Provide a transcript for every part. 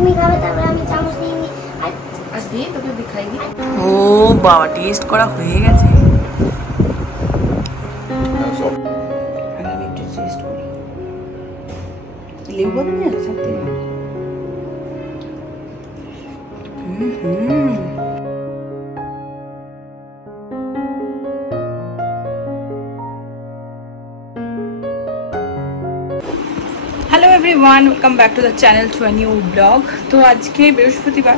তুমি খাবে তারপরে আমি চামচ নিয়ে নিই আর দিয়ে তোকে দেখাই দিই। ও বাবা, টেস্ট করা হয়ে গেছে। আমি একটু টেস্ট করি। লেবু বাদাম আছে সাথে। Hello everyone, welcome back to the channel to a new blog. তো আজকে বৃহস্পতিবার,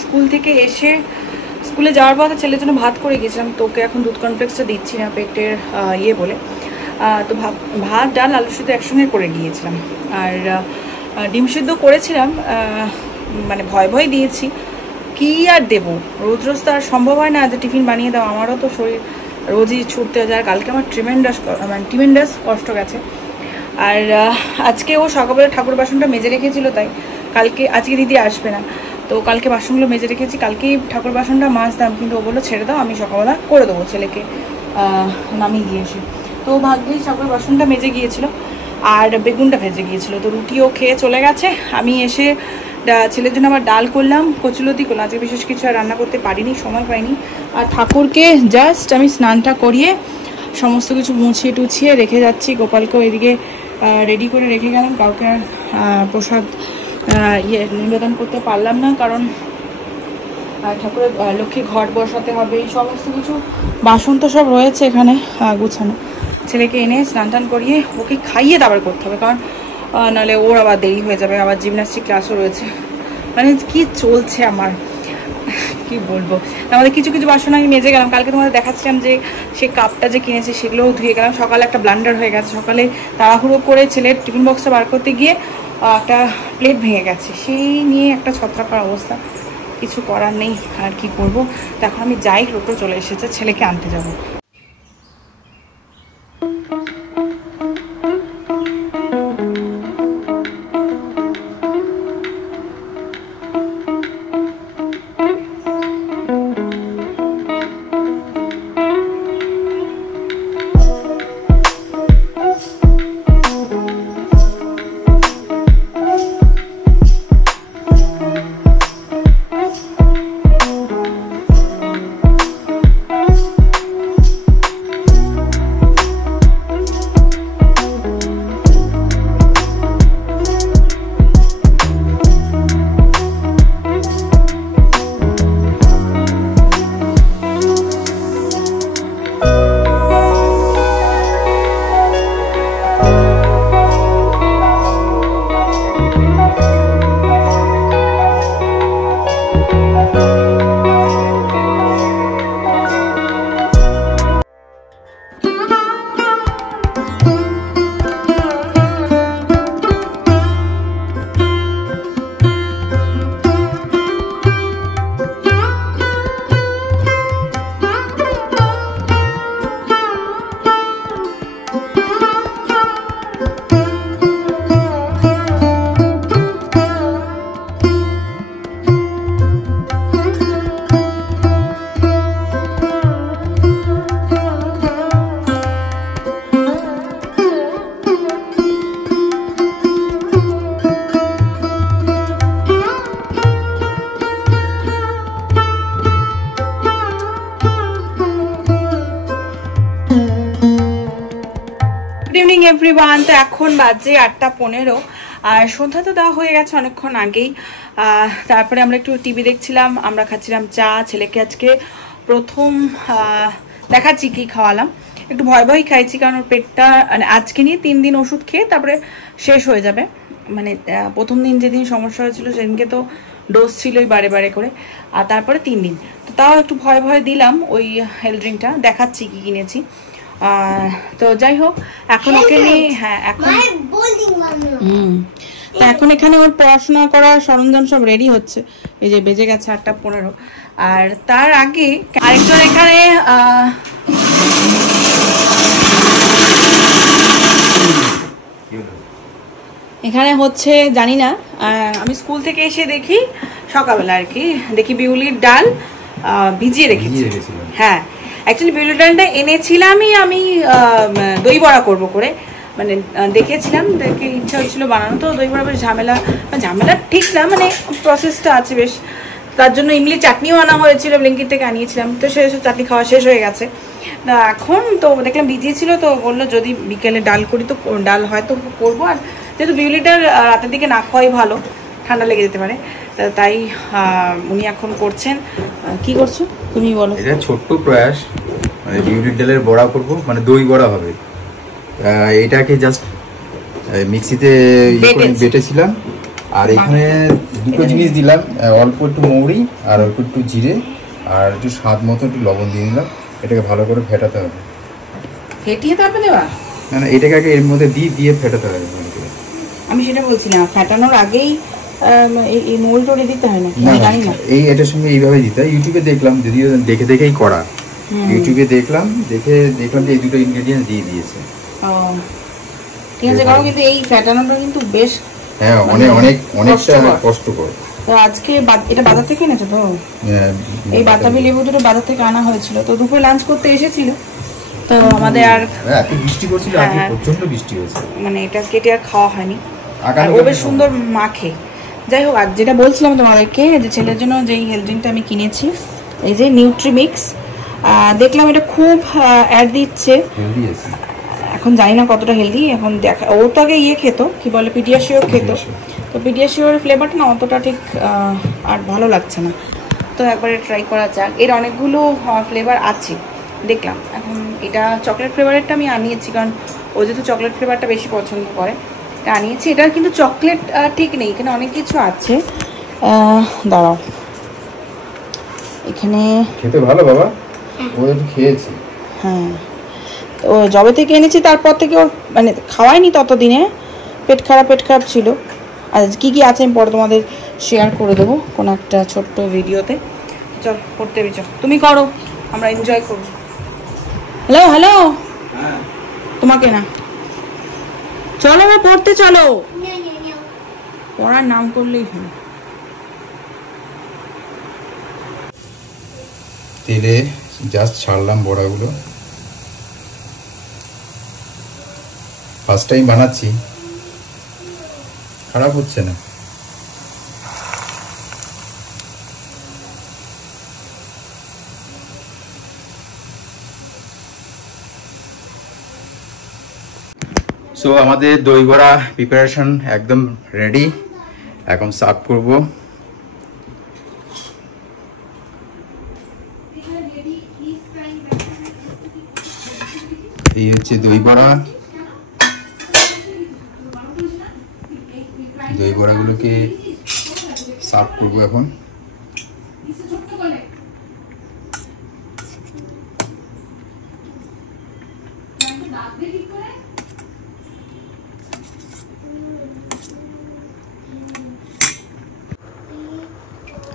স্কুল থেকে এসে স্কুলে যাওয়ার পর ছেলের জন্য ভাত করে গেছিলাম। তোকে এখন দুধ কনফ্লেক্সটা দিচ্ছি না পেটের ইয়ে বলে, তো ভাত ডাল আলু শুধু একসঙ্গে করে গিয়েছিলাম। আর ডিম সিদ্ধ করেছিলাম, মানে ভয় ভয় দিয়েছি, কী আর দেবো, রোজ রোজ তো আর সম্ভব হয় না যে টিফিন বানিয়ে দাও। আমারও তো শরীর রোজই ছুটতে যায়। কালকে আমার ট্রিমেন্ডাস কষ্ট গেছে। আর আজকে ও সকালবেলা ঠাকুর বাসনটা মেজে রেখেছিল, তাই আজকে দিদি আসবে না, তো কালকে বাসনগুলো মেজে রেখেছি। কালকেই ঠাকুর বাসনটা মাজতাম, কিন্তু ও বললো ছেড়ে দাও, আমি সকালবেলা করে দেবো ছেলেকে নামিয়ে দিয়ে এসে। তো ভাগ্যেই ঠাকুর বাসনটা মেজে গিয়েছিল আর বেগুনটা ভেজে গিয়েছিল। তো রুটিও খেয়ে চলে গেছে। আমি এসে ছেলের জন্য আবার ডাল করলাম, কচুলতি করলাম। আজকে বিশেষ কিছু আর রান্না করতে পারিনি, সময় পাইনি। আর ঠাকুরকে জাস্ট আমি স্নানটা করিয়ে সমস্ত কিছু মুছিয়ে টুছিয়ে রেখে যাচ্ছি। গোপালকেও এদিকে রেডি করে রেখে গেলাম। কাউকে প্রসাদ নিবেদন করতে পারলাম না, কারণ ঠাকুরের লক্ষ্মী ঘট বসাতে হবে, এই সমস্ত কিছু বাসন তো সব রয়েছে এখানে গুছানো। ছেলেকে এনে স্নান টান করিয়ে ওকে খাইয়ে দাবার করতে হবে, কারণ নাহলে ওর আবার দেরি হয়ে যাবে। আবার জিমন্যাস্টিক ক্লাসও রয়েছে। মানে কি চলছে আমার, কি বলবো। আমাদের কিছু কিছু বাসন আমি মেজে গেলাম। কালকে তোমাদের দেখাচ্ছিলাম যে সে কাপটা যে কিনেছি সেগুলোও ধুয়ে গেলাম। সকালে একটা ব্লান্ডার হয়ে গেছে, সকালে তাড়াহুড়ো করে ছেলের টিফিন বক্সটা বার করতে গিয়ে একটা প্লেট ভেঙে গেছে, সেই নিয়ে একটা ছত্রাকার অবস্থা। কিছু করার নেই, আর কি করব। তো এখন আমি যাই, টোটো চলে এসেছে, ছেলেকে আনতে যাবো। এভরিওয়ান, তো এখন বাজে 8:15 আর সন্ধ্যা তো দেওয়া হয়ে গেছে অনেকক্ষণ আগেই। তারপরে আমরা একটু টিভি দেখছিলাম, আমরা খাচ্ছিলাম চা। ছেলেকে আজকে প্রথম দেখাচ্ছি কি খাওয়ালাম। একটু ভয় ভয় খাইছি, কারণ ওর পেটটা মানে আজকে নিয়ে 3 দিন ওষুধ খেয়ে তারপরে শেষ হয়ে যাবে। মানে প্রথম দিন যেদিন সমস্যা হয়েছিল সেদিনকে তো ডোজ ছিলই বারে বারে করে, আর তারপরে 3 দিন। তো তাও একটু ভয় ভয় দিলাম ওই হেলথ ড্রিঙ্কটা। দেখাচ্ছি কি কিনেছি। তো যাই হোক, এখন ওকে নিয়ে তো এখন এখানে ওর পড়াশোনা করার সরঞ্জাম সব রেডি হচ্ছে। এই যে বেজে গেছে 8:15। আর তার আগে আরেকজন এখানে হচ্ছে জানি না, আমি স্কুল থেকে এসে দেখি সকালবেলা আর কি, দেখি বিউলির ডাল ভিজিয়ে রেখেছি। হ্যাঁ, অ্যাকচুয়ালি বিউলির ডালটা এনেছিলামই আমি দই বড়া করবো করে, মানে দেখেছিলাম, দেখে ইচ্ছা হচ্ছিলো বানানো। তো দই বড়া বেশ ঝামেলা ঠিক না, মানে প্রসেসটা আছে বেশ। তার জন্য ইমলি চাটনিও আনা হয়েছিল, ব্লিঙ্কিট থেকে আনিয়েছিলাম। তো সেসব চাটনি খাওয়া শেষ হয়ে গেছে। না এখন তো দেখলাম ভিজিয়েছিল, তো বললো যদি বিকেলে ডাল করি তো ডাল হয়তো করবো। আর যেহেতু বিউলিটা রাতের দিকে না খাওয়াই ভালো, ঠান্ডা লেগে যেতে পারে, তাই উনি এখন করছেন। কি করছো তুমি বলো? এটা ছোট্ট প্রয়াস, মানে বিউলির ডালের বড়া করবো, মানে দই বড়া হবে। এটাকে জাস্ট মিক্সিতে বেটেছিলাম। আর এখানে দুটো জিনিস দিলাম, অল্প একটু মৌরি আর অল্প একটু জিরে আর একটু স্বাদ মতো একটু লবণ দিয়ে দিলাম। এটাকে ভালো করে ফেটাতে হবে। ফেটিয়ে তারপরে দেওয়া? না না, এটাকে আগে এর মধ্যে দিয়ে ফেটাতে হবে। আমি সেটা বলছি না, ফেটানোর আগেই এই মৌরি টড়ি দিতে হয় না? জানি না, এটার সঙ্গে এইভাবে দিতে হয়। ইউটিউবে দেখলাম, যদিও দেখেই করা। ইউটিউবে দেখলাম যে এই দুটো ইনগ্রেডিয়েন্টস দিয়ে দিয়েছে। ঠিক আছে, কারণ কিন্তু এই ফেটানোটা কিন্তু বেশ অনেকটা কষ্টকর। তো আজকে এটা বাজার থেকে এনেছো তো? এই বাতাবি লেবু দুটো বাজার থেকে আনা হয়েছিল। তো দুপুরে লাঞ্চ করতে এসেছিল, তো আমাদের আর এত বৃষ্টি করছিল, আজকে প্রচন্ড বৃষ্টি হয়েছে, মানে এটা কেটে আর খাওয়া হয়নি। আর ও বেশ সুন্দর মাখে। যাই হোক, আর যেটা বলছিলাম তোমাদেরকে, যে ছেলের জন্য যেই হেলথ ড্রিঙ্কটা আমি কিনেছি, এই যে নিউট্রিমিক্স, দেখলাম এটা খুব অ্যাড দিচ্ছে। এখন জানি না কতটা হেলদি, এখন দেখা। ও তো আগে খেত, কি বলে, পিডিয়াশিওর খেত। তো পিডিয়াশিওর ফ্লেভারটা না অতটা ঠিক আর ভালো লাগছে না। তো একবারে ট্রাই করা যাক। এর অনেকগুলো ফ্লেভার আছে দেখলাম। এখন এটা চকলেট ফ্লেভারেরটা আমি আনিয়েছি, কারণ ও যেহেতু চকলেট ফ্লেভারটা বেশি পছন্দ করে, এটা আনিয়েছি। এটা কিন্তু চকলেট ঠিক নেই, এখানে অনেক কিছু আছে। দাঁড়াও, এখানে খেতে ভালো বাবা, ও একটু খেয়েছি। হ্যাঁ, ও জবে থেকে এনেছি, তারপর থেকে ওর মানে খাওয়াইনি ততদিনে, পেট খারাপ ছিল। আর কী কী আছে আমি পরে তোমাদের শেয়ার করে দেবো কোনো একটা ছোট্ট ভিডিওতে। চল পড়তে চল, তুমি করো, আমরা এনজয় করবো। হ্যালো, তোমাকে না, চলো পড়তে চলো। পড়ার নাম করলেই হয়। তেলে জাস্ট ছাড়লাম বড়াগুলো, ফার্স্ট টাইম বানাচ্ছি, খারাপ হচ্ছে না। সো আমাদের দই বড়া প্রিপারেশন একদম রেডি, এখন সার্ভ করব। এই হচ্ছে দই বড়া। দই বড়াগুলোকে সার্ভ করবো এখন।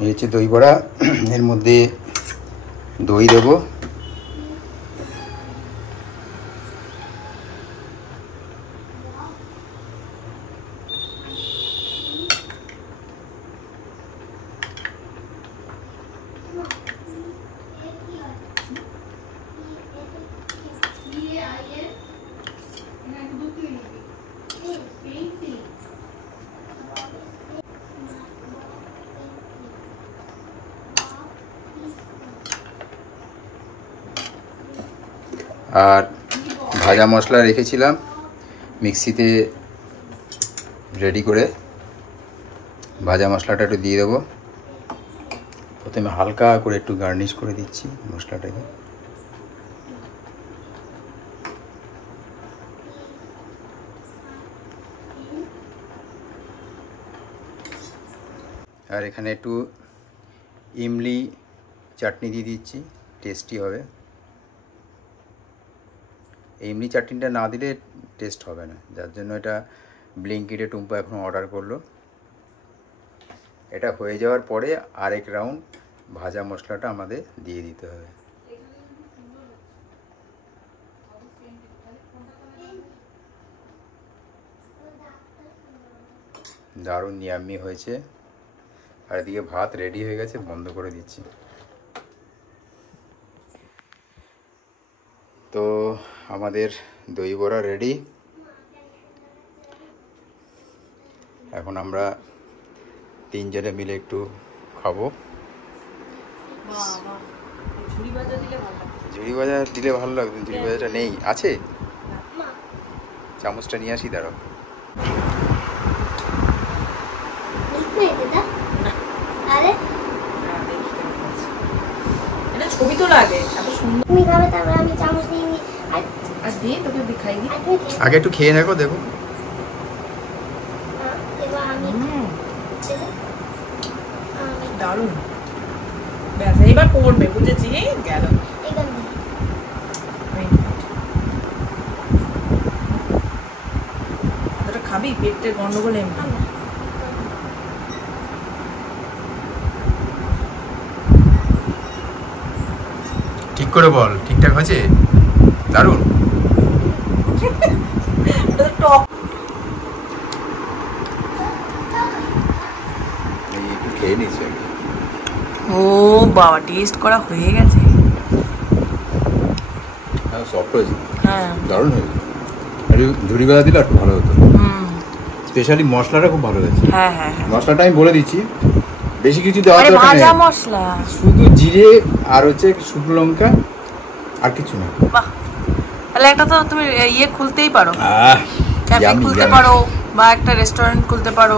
এই হচ্ছে দই বড়া, এর মধ্যে দই দেবো, আর ভাজা মশলা রেখেছিলাম মিক্সিতে রেডি করে, ভাজা মশলাটা একটু দিয়ে দেবো। প্রথমে হালকা করে একটু গার্নিশ করে দিচ্ছি মশলাটাকে। আর এখানে একটু ইমলি চাটনি দিয়ে দিচ্ছি, টেস্টি হবে। ইমলি চাটনিটা না দিলে টেস্ট হবে না, যার জন্য এটা ব্লিঙ্কিটে টুম্পা এখন অর্ডার করলো। এটা হয়ে যাওয়ার পরে আরেক রাউন্ড ভাজা মশলাটা আমাদের দিয়ে দিতে হবে। দারুণ ইয়াম্মি হয়েছে। আর এদিকে ভাত রেডি হয়ে গেছে, বন্ধ করে দিচ্ছি। তো আমাদের দই বড়া রেডি। এখন আমরা 3 জনে মিলে একটু খাবো। ঝুড়ি ভাজা দিলে ভালো লাগে। ঝুড়ি ভাজা দিলে ভালো লাগবে, ঝুড়ি ভাজাটা নেই, আছে? চামচটা নিয়ে আসি, দাঁড়াও। এটা ছবি তো লাগে এত সুন্দর। তুমি খাবে তারপরে আমি চামচ নিয়ে নিই আর দিয়ে তোকে দেখাই দিই। আগে একটু খেয়ে দেখো, দেখো। এবার আমি দারুণ। ব্যাস এবার পড়বে, বুঝেছি, গেল। এতটা খাবি, পেটের গন্ডগোল এমনি। ঠিক করে বল, ঠিকঠাক হয়েছে? দারুণ। টক একটু খেয়ে নিচ্ছি আমি। ও বাবা, টেস্ট করা হয়ে গেছে। হ্যাঁ, সফট হয়েছে। হ্যাঁ, দারুণ হয়েছে। আর ঝুড়ি ভাজা দিলে একটু ভালো হতো। স্পেশালি মশলাটা খুব ভালো হয়েছে। হ্যাঁ হ্যাঁ, মশলাটা আমি বলে দিচ্ছি, বেশি কিছু দেওয়ার আরে দরকার ভাজা নেই। মশলা, শুধু জিরে আর হচ্ছে শুকনো লঙ্কা, আর কিছু না। বাহ, তাহলে একটা তো তুমি ইয়ে খুলতেই পারো, ক্যাফে ইয়ামি, খুলতে ইয়ামি। পারো বা একটা রেস্টুরেন্ট খুলতে পারো।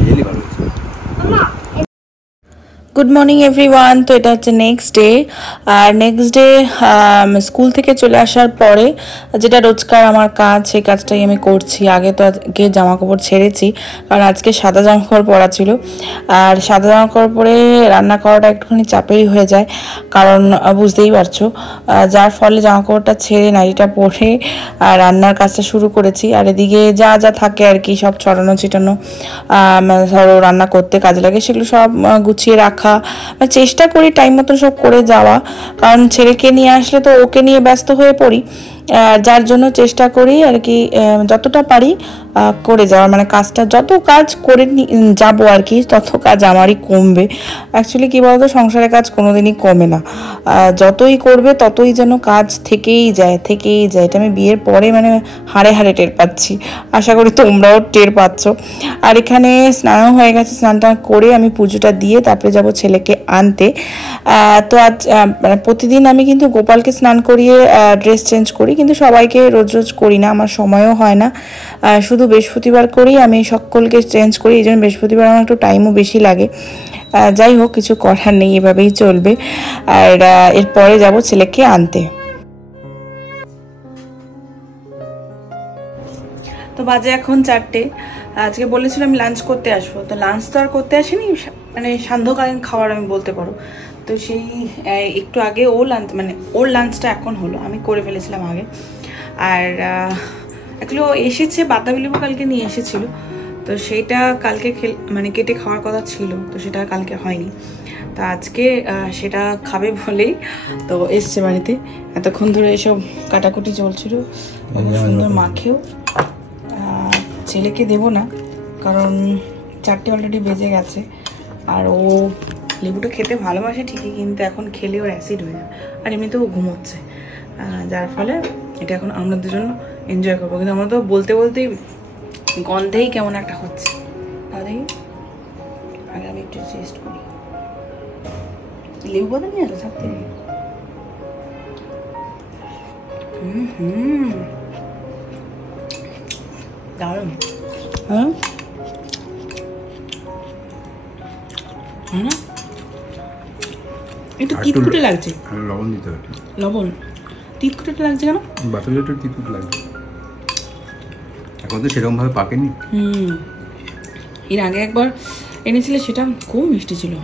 রিয়েলি ভালো হয়েছে। Good morning everyone. তো এটা হচ্ছে নেক্সট ডে, আর নেক্সট ডে স্কুল থেকে চলে আসার পরে যেটা রোজকার আমার কাজ, সেই কাজটাই আমি করছি। আগে তো আজকে জামা কাপড় ছেড়েছি, কারণ আজকে সাদা জামা কাপড় পরা ছিল, আর সাদা জামা কাপড় পরে রান্না করাটা একটুখানি চাপেরই হয়ে যায়, কারণ বুঝতেই পারছো, যার ফলে জামা কাপড়টা ছেড়ে নাইটিটা পরে রান্নার কাজটা শুরু করেছি। আর এদিকে যা যা থাকে আর কি, সব ছড়ানো ছিটানো ধরো রান্না করতে কাজে লাগে, সেগুলো সব গুছিয়ে রাখা। চেষ্টা করি টাইম মতো সব করে যাওয়া, কারণ ছেলেকে নিয়ে আসলে তো ওকে নিয়ে ব্যস্ত হয়ে পড়ি, যার জন্য চেষ্টা করি আর কি যতটা পারি করে যাওয়ার, মানে কাজটা যত কাজ করে যাবো আর কি, তত কাজ আমারই কমবে। অ্যাকচুয়ালি কী বলতো, সংসারের কাজ কোনোদিনই কমে না, যতই করবে ততই যেন কাজ থেকেই যায়। এটা আমি বিয়ের পরে মানে হাড়ে হাড়ে টের পাচ্ছি, আশা করি তোমরাও টের পাচ্ছ। আর এখানে স্নানও হয়ে গেছে, স্নানটা করে আমি পুজোটা দিয়ে তারপরে যাব ছেলেকে আনতে। তো আজ মানে প্রতিদিন আমি কিন্তু গোপালকে স্নান করিয়ে ড্রেস চেঞ্জ করি, কিন্তু সবাইকে রোজ রোজ করি না, আমার সময়ও হয় না, শুধু বৃহস্পতিবার করেই আমি সকলকে চেঞ্জ করি, এই জন্য বৃহস্পতিবার আমার একটু টাইমও বেশি লাগে। যাই হোক, কিছু করার নেই, এভাবেই চলবে। আর এরপরে যাব ছেলেকে আনতে। তো বাজে এখন 4টে। আজকে বলেছিলাম লাঞ্চ করতে আসবো, তো লাঞ্চ তো আর করতে আসিনি, মানে সান্ধ্যকালীন খাবার আমি বলতে পারো। তো সেই একটু আগে ওর লাঞ্চটা এখন হলো, আমি করে ফেলেছিলাম আগে। আর অ্যাকচুয়ালি ও এসেছে, বাতাবি লেবু কালকে নিয়ে এসেছিল, তো সেইটা কালকে মানে কেটে খাওয়ার কথা ছিল, তো সেটা কালকে হয়নি। তা আজকে সেটা খাবে বলেই তো এসছে বাড়িতে। এতক্ষণ ধরে এসব কাটাকুটি চলছিল, সুন্দর মাখেও। ছেলেকে দেবো না, কারণ 4টে অলরেডি বেজে গেছে, আর ও লেবুটা খেতে ভালোবাসে ঠিকই, কিন্তু এখন খেলে ওর অ্যাসিড হয়ে যায়, আর এমনিতেও ঘুমোচ্ছে, যার ফলে এটা এখন আমরা দুজন এনজয় করবো। কিন্তু আমরা তো বলতে বলতেই গন্ধেই কেমন একটা হচ্ছে। তাহলে আগে আমি একটু টেস্ট করি। লেবু পাতা নিয়ে আসো সব থেকে। দারুণ। হ্যাঁ একটু তিতকুটে লাগছে। লবণ দিতে হবে। লবণ তিতকুটে লাগছে কেন? বাতাবিটা একটু তিতকুট লাগছে, এখন তো সেরকম ভাবে পাকেনি। এর আগে একবার এনেছিলে, সেটা খুব মিষ্টি ছিল।